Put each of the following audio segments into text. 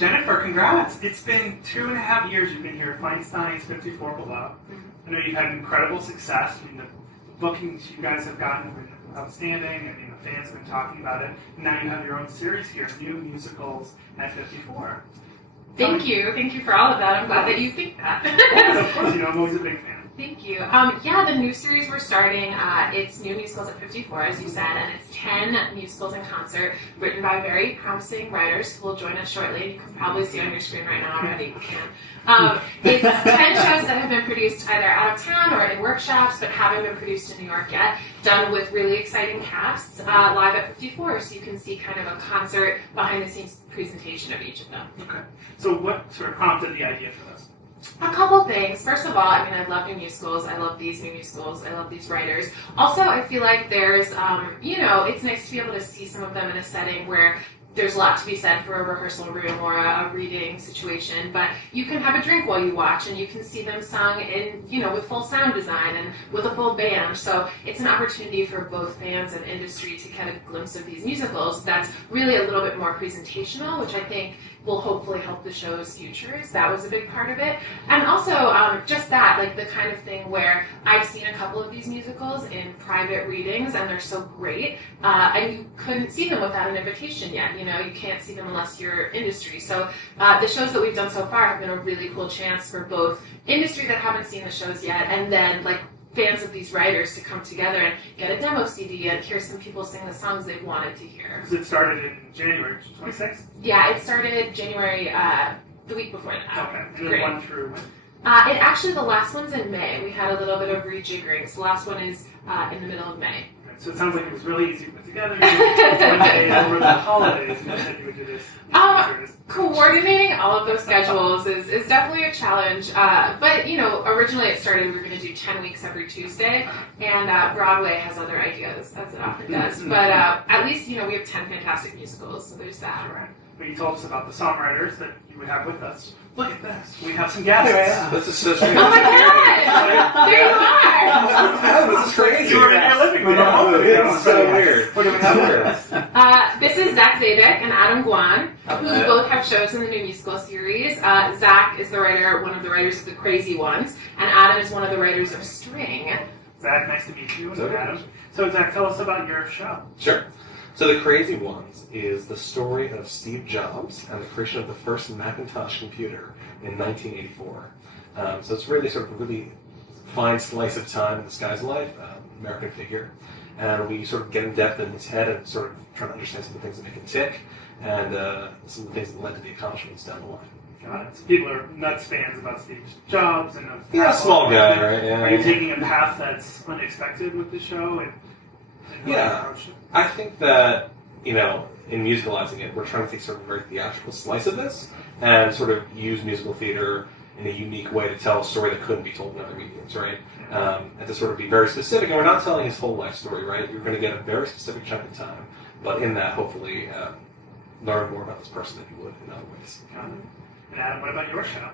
Jennifer, congrats. It's been 2.5 years you've been here at Feinstein's54 Below. I know you've had incredible success. I mean, the bookings you guys have gotten have been outstanding, and fans have been talking about it. And now you have your own series here, new musicals at 54. Thank you. Thank you for all of that. I'm glad that you think that. Of course, I'm always a big fan. Thank you. Yeah, the new series we're starting, it's New Musicals at 54, as you said, and it's 10 musicals in concert written by very promising writers who will join us shortly. You can probably see on your screen right now already. You can. It's 10 shows that have been produced either out of town or in workshops, but haven't been produced in New York yet, done with really exciting casts live at 54, so you can see kind of a concert behind-the-scenes presentation of each of them. Okay. So what sort of prompted the idea for this? A couple things. First of all, I love new musicals. I love these new musicals. I love these writers. Also, I feel like there's, it's nice to be able to see some of them in a setting where there's a lot to be said for a rehearsal room or a reading situation, but you can have a drink while you watch, and you can see them sung in, with full sound design and with a full band. So it's an opportunity for both fans and industry to get a glimpse of these musicals that's really a little bit more presentational, which I think will hopefully help the show's futures. That was a big part of it. And also, just that, like the kind of thing where I've seen a couple of these musicals in private readings, and they're so great, and you couldn't see them without an invitation yet. You can't see them unless you're industry. So the shows that we've done so far have been a really cool chance for both industry that haven't seen the shows yet, and then fans of these writers to come together and get a demo CD and hear some people sing the songs they've wanted to hear. Because it started in January 26th? Yeah, it started January, the week before that. Okay, and then one through when? The last one's in May. We had a little bit of rejiggering, so the last one is in the middle of May. Okay, so it sounds like it was really easy to put together. You one day over the holidays, you said you would do this. Coordinating all of those schedules is definitely a challenge. But originally it started, we were going to do 10 weeks every Tuesday, and Broadway has other ideas, as it often does. But at least, we have 10 fantastic musicals, so there's that. Right. But you told us about the songwriters that you would have with us. Look at this. We have some guests. This is such Oh my God! There you are! This is crazy. You were in your living room. It's so weird. What do we have here? This is Zack Zadek and Adam Gwon, who both have shows in the new musical series. Zack is one of the writers of The Crazy Ones, and Adam is one of the writers of String. Zack, nice to meet you, and Adam. So Zack, tell us about your show. Sure. So The Crazy Ones is the story of Steve Jobs and the creation of the first Macintosh computer in 1984. So it's really sort of a really fine slice of time in this guy's life, American figure. And we sort of get in depth in his head and sort of try to understand some of the things that make him tick, and some of the things that led to the accomplishments down the line. Got it. So people are nuts fans about Steve Jobs and small guy, right? Yeah. Are you taking a path that's unexpected with the show? And I think that, in musicalizing it, we're trying to take sort of a very theatrical slice of this and sort of use musical theater in a unique way to tell a story that couldn't be told in other mediums, right? And to sort of be very specific. And we're not telling his whole life story, right? You're going to get a very specific chunk of time, but in that, hopefully, learn more about this person than you would in other ways. And Adam, what about your show?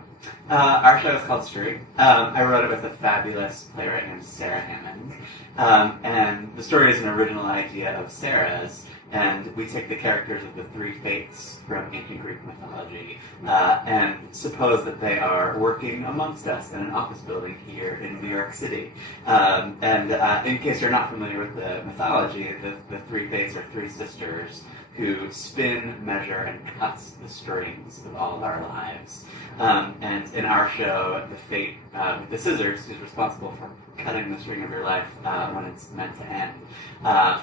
Our show is called String. I wrote it with a fabulous playwright named Sarah Hammond. And the story is an original idea of Sarah's, and we take the characters of the three fates from ancient Greek mythology and suppose that they are working amongst us in an office building here in New York City. And in case you're not familiar with the mythology, the three fates are three sisters who spin, measure, and cut the strings of all of our lives. And in our show, the fate with the scissors, who's responsible for cutting the string of your life when it's meant to end,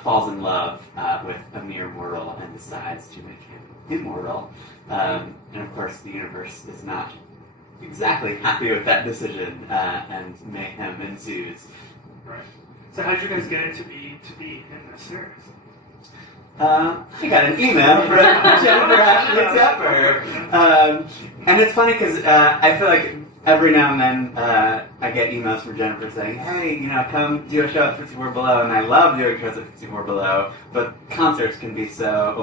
falls in love with a mere mortal and decides to make him immortal. And of course, the universe is not exactly happy with that decision, and mayhem ensues. Right. So how did you guys get it to be in this series? I got an email from Jennifer Ashley Tepper. And it's funny because I feel like every now and then I get emails from Jennifer saying, hey, come do a show at 54 Below. And I love doing shows at 54 Below, but concerts can be so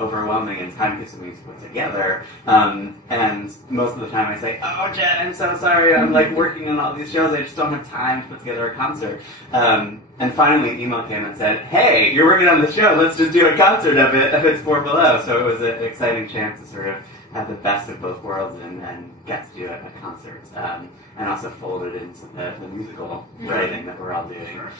overwhelming and time-consuming to put together. And most of the time I say, oh, Jen, I'm so sorry. I'm working on all these shows. I just don't have time to put together a concert. And finally an email came and said, hey, you're working on the show. Let's just do a concert of it at 54 Below. So it was an exciting chance to sort of have the best of both worlds and get to do it at concerts, and also fold it into the musical writing that we're all doing. Sure.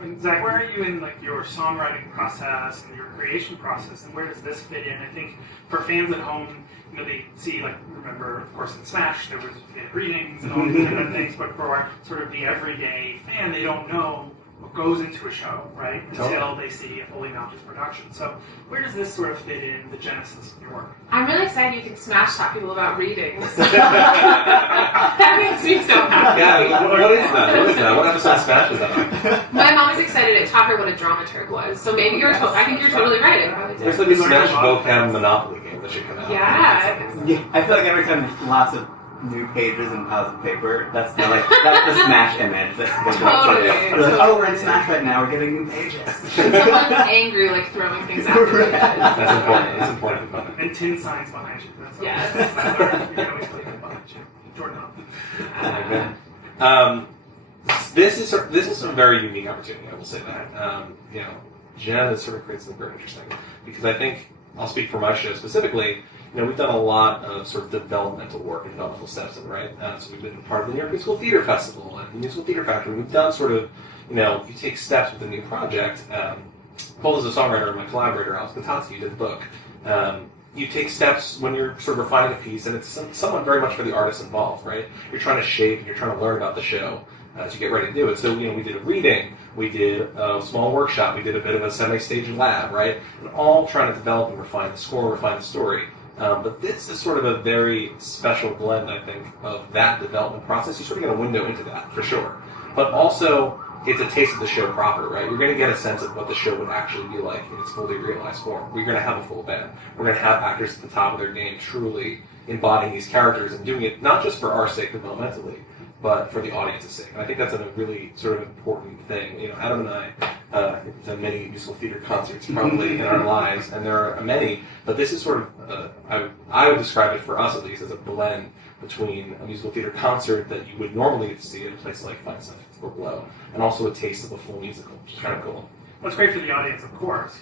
And Zach, where are you in like your songwriting process and your creation process, and where does this fit in? I think for fans at home, they see, like, remember, of course, in Smash, there was readings and all these different things, but for sort of the everyday fan, they don't know what goes into a show, right, until they see a fully mounted production. So where does this sort of fit in the genesis of your work? I'm really excited you can Smash talk people about readings. That makes me so happy. Yeah, what is that? What is that? What episode of Smash is that on? My mom was excited I taught her what a dramaturg was, so maybe I think you're totally right about it. There's like a Smash vocab Monopoly game that should come out. Yeah. I feel like every time there's lots of new pages and piles of paper, that's the Smash image. Totally. Oh, we're in Smash right now, we're getting new pages. And someone's angry, like throwing things out the window. That's important. It's important. And tin signs behind you. That's all. Yes. You can always play them behind you. Jordan. This is a very unique opportunity. I will say that. Jen has sort of created something very interesting because I think I'll speak for my show specifically. We've done a lot of sort of developmental work and developmental steps in it, right? So we've been part of the New York Musical Theater Festival and the Musical Theater Factory. We've done sort of, you take steps with a new project. Cole is a songwriter and my collaborator, Alexander Pototsky, did the book. You take steps when you're sort of refining a piece, and it's somewhat very much for the artist involved, right? You're trying to shape and you're trying to learn about the show as you get ready to do it. So, we did a reading, we did a small workshop, we did a bit of a semi-stage lab, right? And all trying to develop and refine the score, refine the story. But this is sort of a very special blend, I think, of that development process. You sort of get a window into that, for sure. But also, it's a taste of the show proper, right? You're going to get a sense of what the show would actually be like in its fully realized form. We're going to have a full band. We're going to have actors at the top of their game truly embodying these characters and doing it not just for our sake developmentally, but for the audience's sake. And I think that's a really sort of important thing. Adam and I have done many musical theater concerts probably in our lives, and there are many, but this is sort of, I would describe it for us at least as a blend between a musical theater concert that you would normally get to see at a place like Feinstein's54 Below, and also a taste of a full musical, which is kind of cool. Well, it's great for the audience, of course.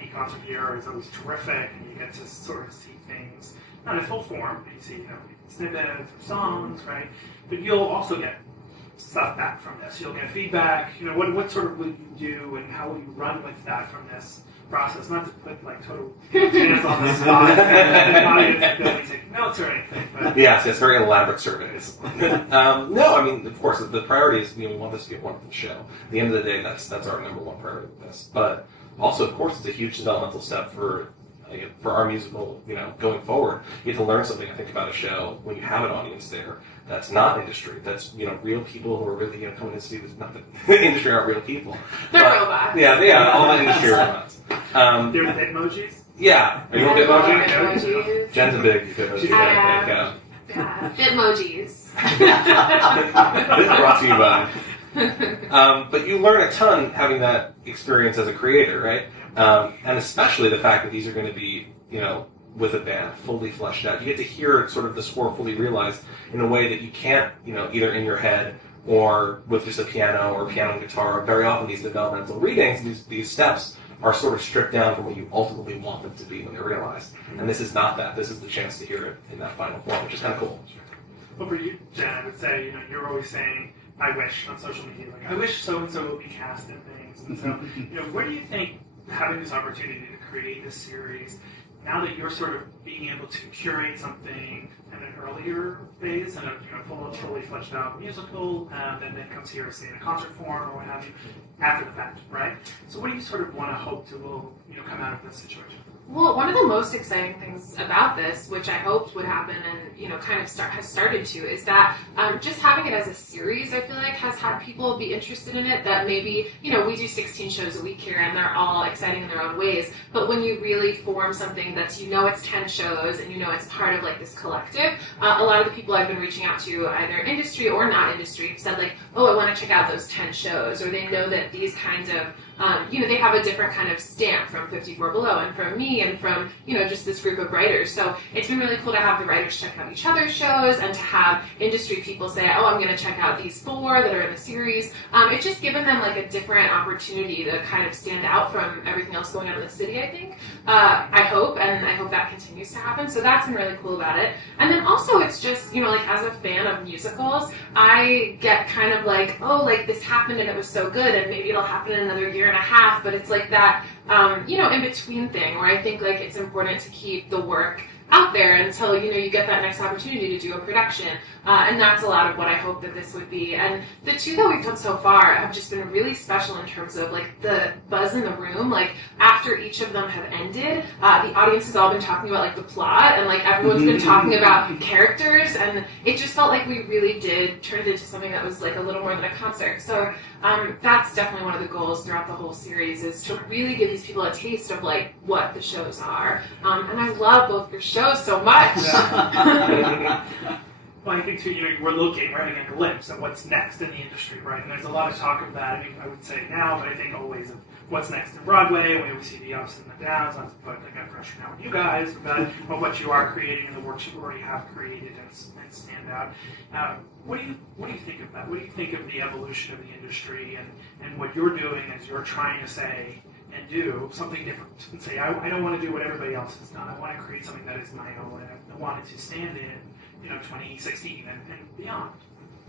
Any concert here is always terrific, and you get to sort of see things not in full form, but you see, snippets or songs, right? But you'll also get stuff back from this. You'll get feedback. What sort of will you do, and how will you run with that from this process? Not to put like total hands on the spot and the audience ability to take notes or anything. But yes, very elaborate surveys. No, I mean, of course, the priority is we want this to be a wonderful show. At the end of the day, that's our number one priority with this. But also, of course, it's a huge developmental step for our musical, going forward. You have to learn something, I think, about a show when you have an audience there that's not industry, that's, real people who are really, coming to see this. Not that the industry aren't real people. They're robots. Yeah, all the industry are robots. they're the Bitmojis? Yeah. Are you a Bitmoji? Bitmojis. Jen's a big Bitmoji. Yeah. Bitmojis. This is brought to you by. But you learn a ton having that experience as a creator, right? And especially the fact that these are going to be, with a band, fully fleshed out. You get to hear sort of the score fully realized in a way that you can't, either in your head or with just a piano or piano and guitar. Very often these developmental readings, these steps, are sort of stripped down from what you ultimately want them to be when they're realized. And this is not that. This is the chance to hear it in that final form, which is kind of cool. Well, for you, Jen, I would say, you're always saying, I wish on social media, like, I wish so-and-so would be cast in things. And so, where do you think having this opportunity to create this series, now that you're sort of being able to curate something in an earlier phase and a fully fleshed out musical, and then comes here, say, in a concert form or what have you, after the fact, right? So what do you sort of want to hope to will come out of this situation? Well, one of the most exciting things about this, which I hoped would happen and kind of has started to, is that just having it as a series, I feel like has had people be interested in it. That maybe we do 16 shows a week here, and they're all exciting in their own ways. But when you really form something that's it's 10 shows and it's part of like this collective, a lot of the people I've been reaching out to, either industry or not industry, have said like, oh, I want to check out those 10 shows, or they know that these kinds of they have a different kind of stamp from 54 Below and from me and from, just this group of writers. So it's been really cool to have the writers check out each other's shows and to have industry people say, oh, I'm going to check out these 4 that are in the series. It's just given them like a different opportunity to kind of stand out from everything else going on in the city, I think. I hope that continues to happen. So that's been really cool about it. And then also it's just, like as a fan of musicals, I get kind of like, oh, like this happened and it was so good and maybe it'll happen in another year and a half, but it's like that, in between thing where I think like it's important to keep the work out there until, you get that next opportunity to do a production. And that's a lot of what I hope that this would be. And the 2 that we've done so far have just been really special in terms of like the buzz in the room. Like after each of them have ended, the audience has all been talking about like the plot and like everyone's been talking about characters, and it just felt like we really did turn it into something that was like a little more than a concert. So that's definitely one of the goals throughout the whole series, is to really give these people a taste of like what the shows are. And I love both your shows so much. Well, I think too, we're having a glimpse of what's next in the industry, right? And there's a lot of talk of that. I mean, I would say now, but I think always of what's next in Broadway, where we see the ups and the downs. Not to put pressure now on you guys, but of what you are creating and the works you already have created and stand out. What do you think of that? What do you think of the evolution of the industry and what you're doing as you're trying to say and do something different and say, I don't want to do what everybody else has done. I want to create something that is my own and I want it to stand in 2016 and beyond.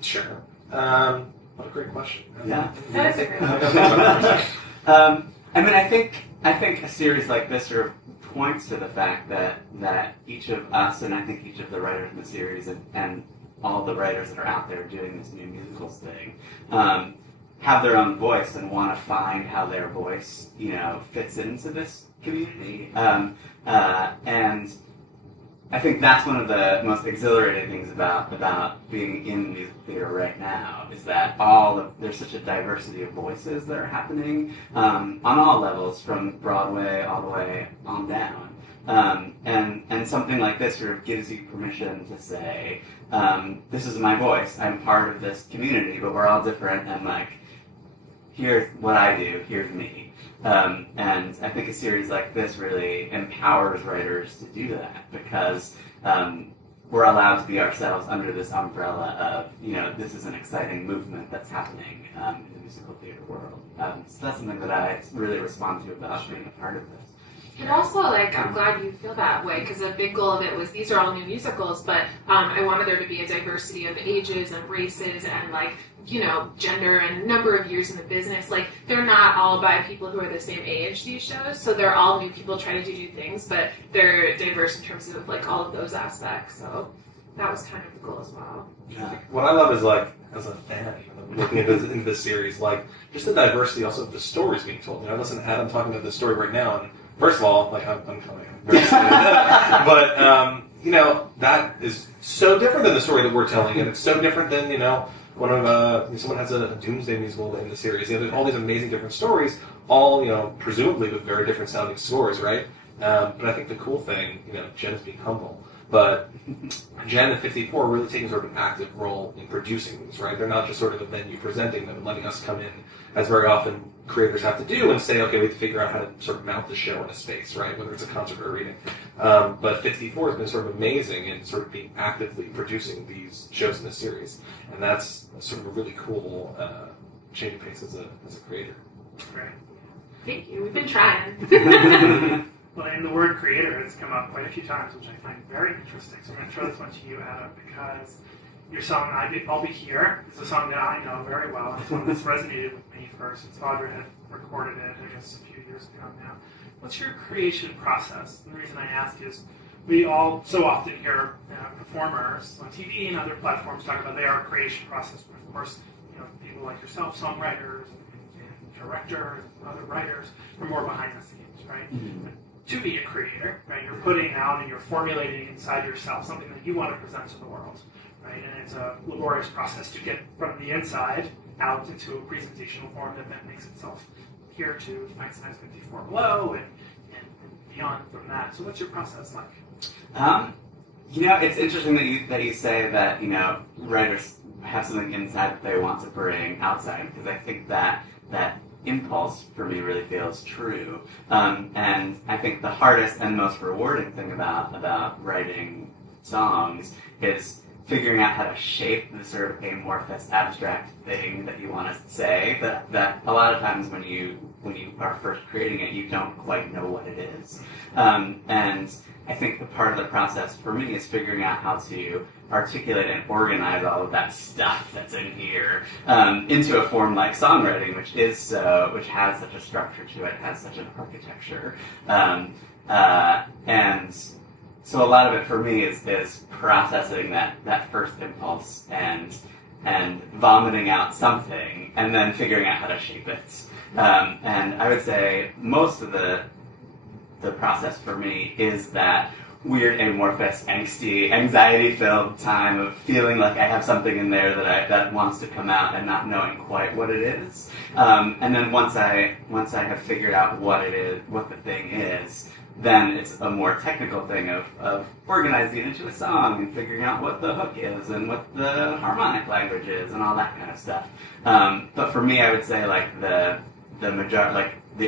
Sure. What a great question. Yeah. That is a great question. I think a series like this sort of points to the fact that each of us, and I think each of the writers in the series and all the writers that are out there doing this new musicals thing, have their own voice and want to find how their voice, fits into this community. And I think that's one of the most exhilarating things about being in musical theater right now, is that there's such a diversity of voices that are happening on all levels, from Broadway all the way on down. And something like this sort of gives you permission to say, this is my voice, I'm part of this community, but we're all different, and like, here's what I do, here's me. And I think a series like this really empowers writers to do that, because we're allowed to be ourselves under this umbrella of, this is an exciting movement that's happening in the musical theater world. So that's something that I really respond to about being a part of this. And also, I'm glad you feel that way, because a big goal of it was, these are all new musicals, but I wanted there to be a diversity of ages and races and, gender and number of years in the business. They're not all by people who are the same age, these shows, so they're all new people trying to do new things, but they're diverse in terms of, all of those aspects, so that was kind of the goal as well. Yeah. What I love is, as a fan, looking into this series, just the diversity also of the stories being told. I listen to Adam talking about this story right now, and first of all, I'm very excited. But, that is so different than the story that we're telling, and it's so different than, someone has a Doomsday musical in the series. There's all these amazing different stories, all, presumably with very different sounding scores, right? But I think the cool thing, Jen's being humble, but Jen and 54 are really taking sort of an active role in producing these, right? They're not just sort of a venue presenting them and letting us come in, as very often creators have to do, and say, okay, we have to figure out how to sort of mount the show in a space, right? Whether it's a concert or a reading. But 54 has been sort of amazing in sort of being actively producing these shows in the series. And that's sort of a really cool change of pace as a creator. Right. Thank you. We've been trying. Well, and the word creator has come up quite a few times, which I find very interesting. So I'm going to throw this one to you, Adam, because your song, I'll Be Here, is a song that I know very well. It's one that's resonated with me first since Audra had recorded it, I guess, a few years ago now. What's your creation process? The reason I ask is we all so often hear performers on TV and other platforms talk about their creation process, but of course, people like yourself, songwriters and directors and other writers, are more behind the scenes, right? Mm-hmm. To be a creator, right, you're putting out and you're formulating inside yourself something that you want to present to the world, right? And it's a laborious process to get from the inside out into a presentational form that then makes itself here to Feinstein's54 Below and beyond from that. So what's your process like? It's interesting that you say that, writers have something inside that they want to bring outside, because I think that impulse for me really feels true. And I think the hardest and most rewarding thing about writing songs is figuring out how to shape the sort of amorphous, abstract thing that you want to say. That a lot of times when you are first creating it, you don't quite know what it is. And I think the part of the process for me is figuring out how to articulate and organize all of that stuff that's in here into a form like songwriting, which has such a structure to it, has such an architecture, and so a lot of it for me is processing that first impulse and vomiting out something and then figuring out how to shape it. And I would say most of the process for me is that weird, amorphous, angsty, anxiety-filled time of feeling like I have something in there that wants to come out and not knowing quite what it is. And then once I have figured out what it is, what the thing is, then it's a more technical thing of organizing it into a song and figuring out what the hook is and what the harmonic language is and all that kind of stuff. But for me, I would say like the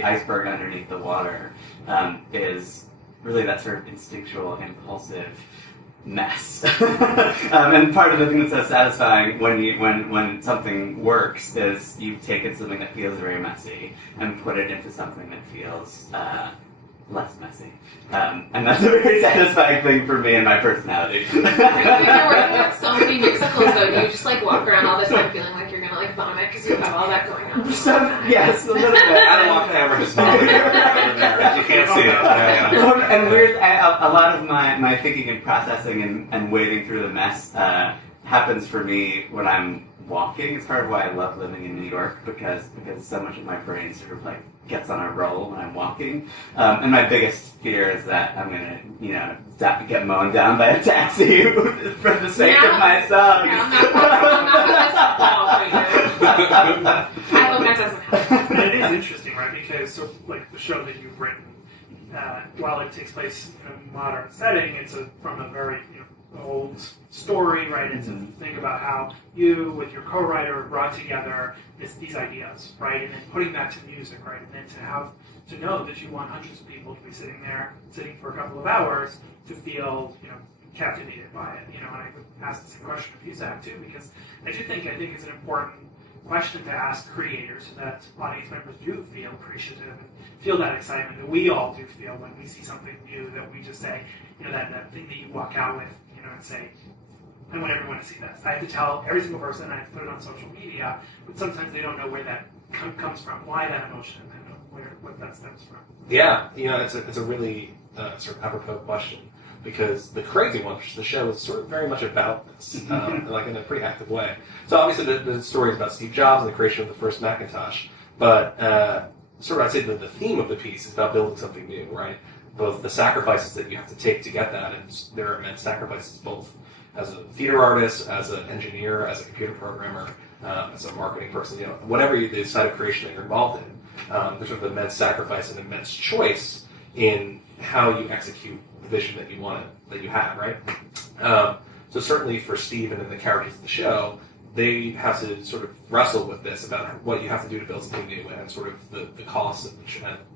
iceberg underneath the water is really that sort of instinctual, impulsive mess. And part of the thing that's so satisfying when something works is you've taken something that feels very messy and put it into something that feels less messy. And that's a very satisfying thing for me and my personality. You're working on so many musicals though. Do you just like walk around all the time feeling like you're gonna like vomit because you have all that going on? Yes, a little bit. I don't walk the hammer just over there. You can't see it. Yeah. And weird, a lot of my thinking and processing and wading through the mess happens for me when I'm walking. It's part of why I love living in New York because so much of my brain sort of like gets on a roll when I'm walking. And my biggest fear is that I'm gonna, get mown down by a taxi for the sake of my songs. I'm not I hope that doesn't happen. And it is interesting, right? Because like the show that you've written, while it takes place in a modern setting, it's from a very old story, right? It's a thing about how you, with your co-writer, brought together these ideas, right? And then putting that to music, right? And then to know that you want hundreds of people to be sitting for a couple of hours to feel, captivated by it, And I would ask the same question of you, Zach, too, because I think it's an important question to ask creators so that audience members do feel appreciative and feel that excitement that we all do feel when we see something new, that we just say, that thing that you walk out with, and say, I want everyone to see this. I have to tell every single person, I have to put it on social media, but sometimes they don't know where that comes from, why that emotion, and what that stems from. Yeah, it's a really sort of apropos question, because the crazy one, which the show is sort of very much about this, like in a pretty active way. So obviously the story is about Steve Jobs and the creation of the first Macintosh, but sort of I'd say that the theme of the piece is about building something new, right? Both the sacrifices that you have to take to get that, and there are immense sacrifices both as a theater artist, as an engineer, as a computer programmer, as a marketing person, whatever the side of creation that you're involved in, there's sort of immense sacrifice and immense choice in how you execute the vision that you have, right? So certainly for Steve and the characters of the show, they have to sort of wrestle with this about what you have to do to build something new and sort of the costs and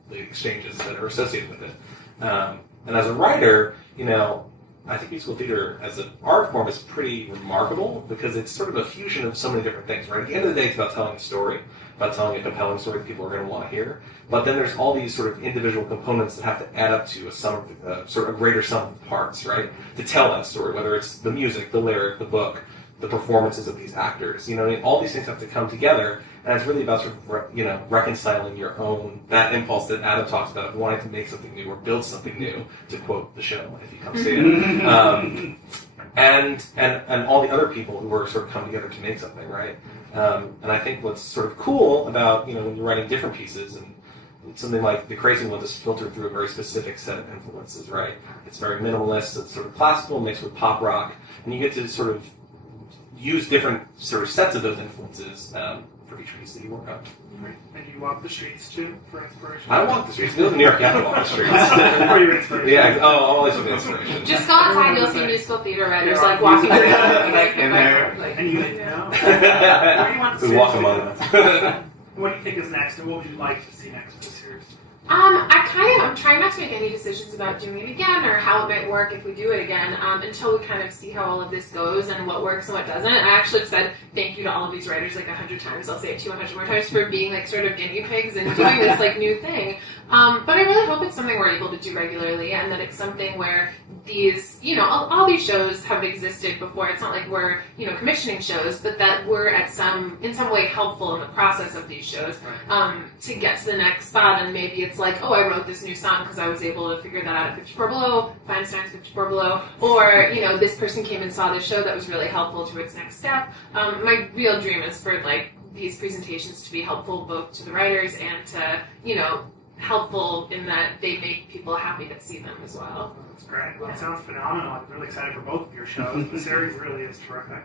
the exchanges that are associated with it. And as a writer, I think musical theater as an art form is pretty remarkable because it's sort of a fusion of so many different things, right? At the end of the day, it's about telling a story, about telling a compelling story that people are going to want to hear. But then there's all these sort of individual components that have to add up to a greater sum of parts, right? To tell that story, whether it's the music, the lyric, the book, the performances of these actors. All these things have to come together, and it's really about sort of reconciling your own, that impulse that Adam talks about of wanting to make something new or build something new, to quote the show if you come see it. And all the other people who were sort of come together to make something, right? And I think what's sort of cool about when you're writing different pieces, and something like The Crazy Ones is filtered through a very specific set of influences, right? It's very minimalist, it's sort of classical mixed with pop rock, and you get to sort of use different sort of sets of those influences for each piece that you work on. Right. And you walk the streets too for inspiration? I walk the streets. You live in New York, you have to walk the streets. For your inspiration. Yeah, always for the inspiration. Just go outside, you'll see musical theater writers like walking around. Like in there. And you didn't know? Where do you want to We walk among us. What do you think is next, and what would you like to see next for the series? I'm trying not to make any decisions about doing it again or how it might work if we do it again until we kind of see how all of this goes and what works and what doesn't. I actually have said thank you to all of these writers like 100 times. I'll say it 200 more times for being like sort of guinea pigs and doing this like new thing. But I really hope it's something we're able to do regularly and that it's something where these, all these shows have existed before. It's not like we're, commissioning shows, but that we're in some way helpful in the process of these shows to get to the next spot. And maybe it's like, oh, I wrote this new song because I was able to figure that out at 54 Below, Feinstein's 54 Below, or, this person came and saw this show that was really helpful to its next step. My real dream is for, these presentations to be helpful both to the writers and to, helpful in that they make people happy to see them as well. That's great. Well, it sounds phenomenal. I'm really excited for both of your shows. The series really is terrific.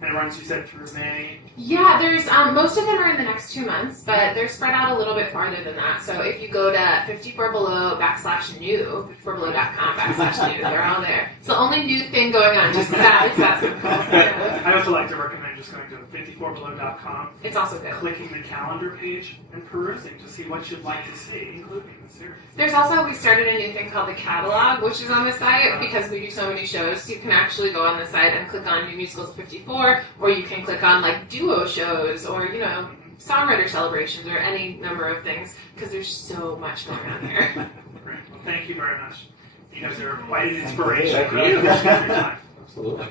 And it runs, you said, through May? Yeah, there's most of them are in the next 2 months, but they're spread out a little bit farther than that. So if you go to 54 Below /new, 54below.com/new, they're all there. It's the only new thing going on, just that. It's that simple. Yeah. I also like to recommend just going to 54below.com. It's also good. Clicking the calendar page and perusing to see what you'd like to see, including the series. There's also, we started a new thing called the catalog, which is on the site because we do so many shows. So you can actually go on the site and click on New Musicals 54, or you can click on duo shows or, songwriter celebrations or any number of things because there's so much going on there. Great. Well, thank you very much. You guys are quite an inspiration. Thank you. Really appreciate your time. Absolutely.